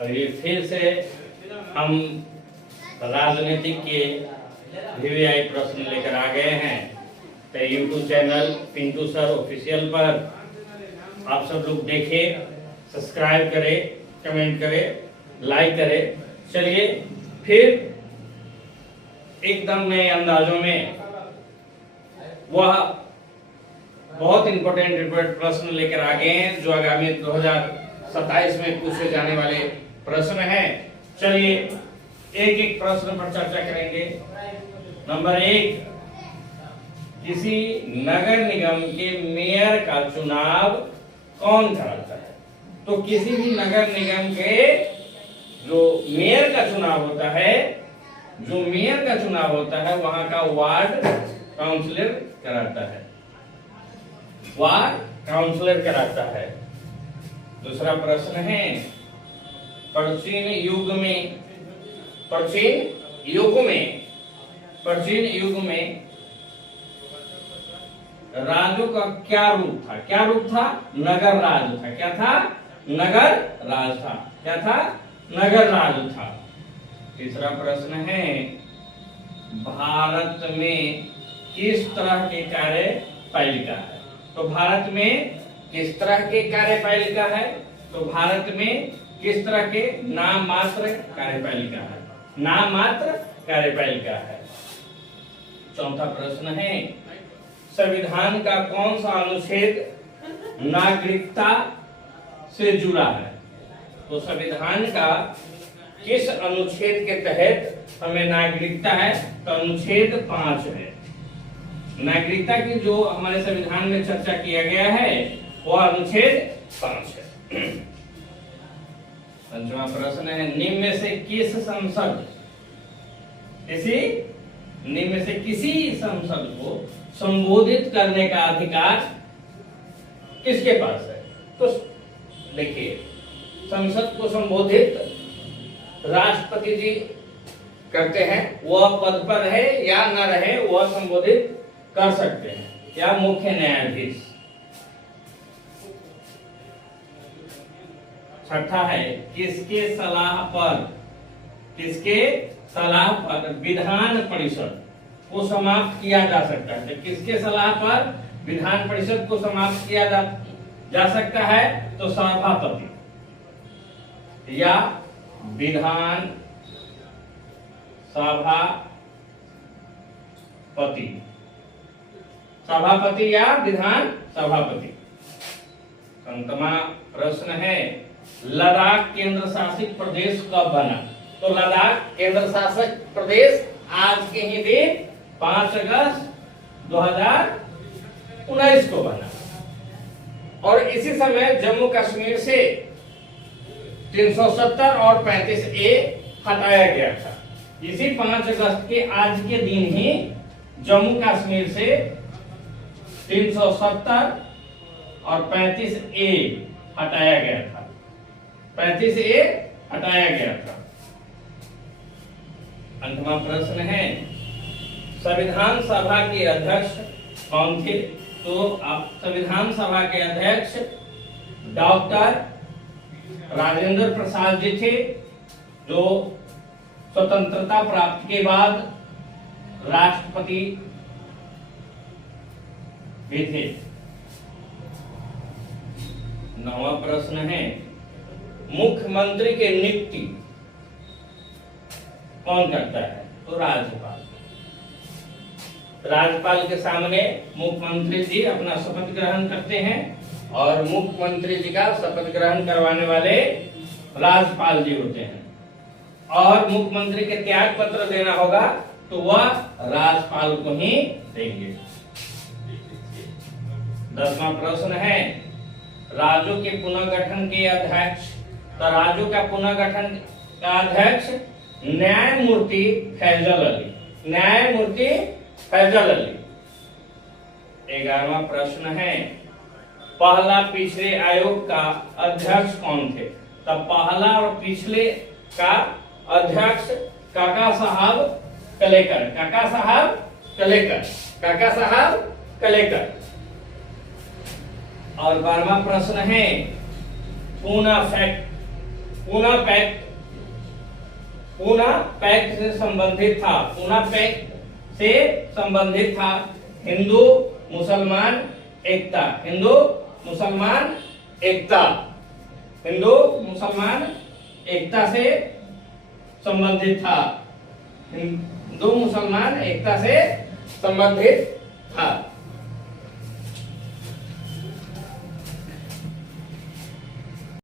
और ये फिर से हम राजनीतिक के वीवीआई प्रश्न लेकर आ गए हैं। तो YouTube channel Pintu sir official पर आप सब लोग देखें, सब्सक्राइब करें, कमेंट करें, लाइक करें। चलिए फिर एकदम नए अंदाजों में वह बहुत इंपॉर्टेंट प्रश्न लेकर आ गए हैं जो आगामी 2027 में पूछे जाने वाले प्रश्न हैं। चलिए एक एक प्रश्न पर चर्चा करेंगे। नंबर 1, किसी नगर निगम के मेयर का चुनाव कौन कराता है? तो किसी भी नगर निगम के जो मेयर का चुनाव होता है, वहां का वार्ड काउंसलर कराता है। दूसरा प्रश्न है, प्राचीन युग में राज्यों का क्या रूप था? नगर राज था। क्या था? नगर राज था। तीसरा प्रश्न है, भारत में किस तरह के कार्यपालिका है? तो भारत में किस तरह के कार्यपालिका है? तो भारत में किस तरह के नाम मात्र कार्यपालिका है। चौथा प्रश्न है, संविधान का कौन सा अनुच्छेद नागरिकता से जुड़ा है? तो संविधान का किस अनुच्छेद के तहत हमें नागरिकता है? तो अनुच्छेद 5 है। नागरिकता की जो हमारे संविधान में चर्चा किया गया है वह अनुच्छेद 5 है। पंचवा प्रश्न है, निम्न में से किसी संसद को संबोधित करने का अधिकार किसके पास है? तो देखिए, संसद को संबोधित राष्ट्रपति जी करते हैं। वह पद पर है या न रहे, वह संबोधित कर सकते हैं, या मुख्य न्यायाधीश। छठा है, किसके सलाह पर विधान परिषद को समाप्त किया जा सकता है? तो किसके सलाह पर विधान परिषद को समाप्त किया जा सकता है? तो सभापति या विधान सभापति या विधान सभापति। अंतमा प्रश्न है, लद्दाख केंद्र शासित प्रदेश कब बना? तो लद्दाख केंद्र शासित प्रदेश आज के ही दिन 5 अगस्त 2019 को बना। और इसी समय जम्मू कश्मीर से 370 और 35A हटाया गया था। इसी 5 अगस्त के आज के दिन ही जम्मू कश्मीर से 370 और 35A हटाया गया था। 35A हटाया गया था। अंतमा प्रश्न है, संविधान सभा के अध्यक्ष कौन थे? तो आप संविधान सभा के अध्यक्ष डॉक्टर राजेंद्र प्रसाद जी थे, जो स्वतंत्रता प्राप्ति के बाद राष्ट्रपति भी थे। 9वां प्रश्न है, मुख्यमंत्री की नियुक्ति कौन करता है? तो राज्यपाल के सामने मुख्यमंत्री जी अपना शपथ ग्रहण करते हैं और मुख्यमंत्री जी का शपथ ग्रहण करवाने वाले राज्यपाल जी होते हैं। और मुख्यमंत्री के त्याग पत्र देना होगा तो वह राज्यपाल को ही देंगे। 10वां प्रश्न है, राज्यों के पुनर्गठन के अध्यक्ष। तो राज्यों का पुनर्गठन का अध्यक्ष न्यायमूर्ति फैजल अली। 11वां प्रश्न है, पहला पिछड़े आयोग का अध्यक्ष कौन थे? तब पहला और पिछले का अध्यक्ष काका साहब कलेकर। और 12वां प्रश्न है, पूना फैक्ट पूना पैक्ट से संबंधित था। पूना पैक्ट से संबंधित था। हिंदू मुसलमान एकता। हिंदू मुसलमान एकता। हिंदू मुसलमान एकता से संबंधित था। हिंदू मुसलमान एकता से संबंधित था।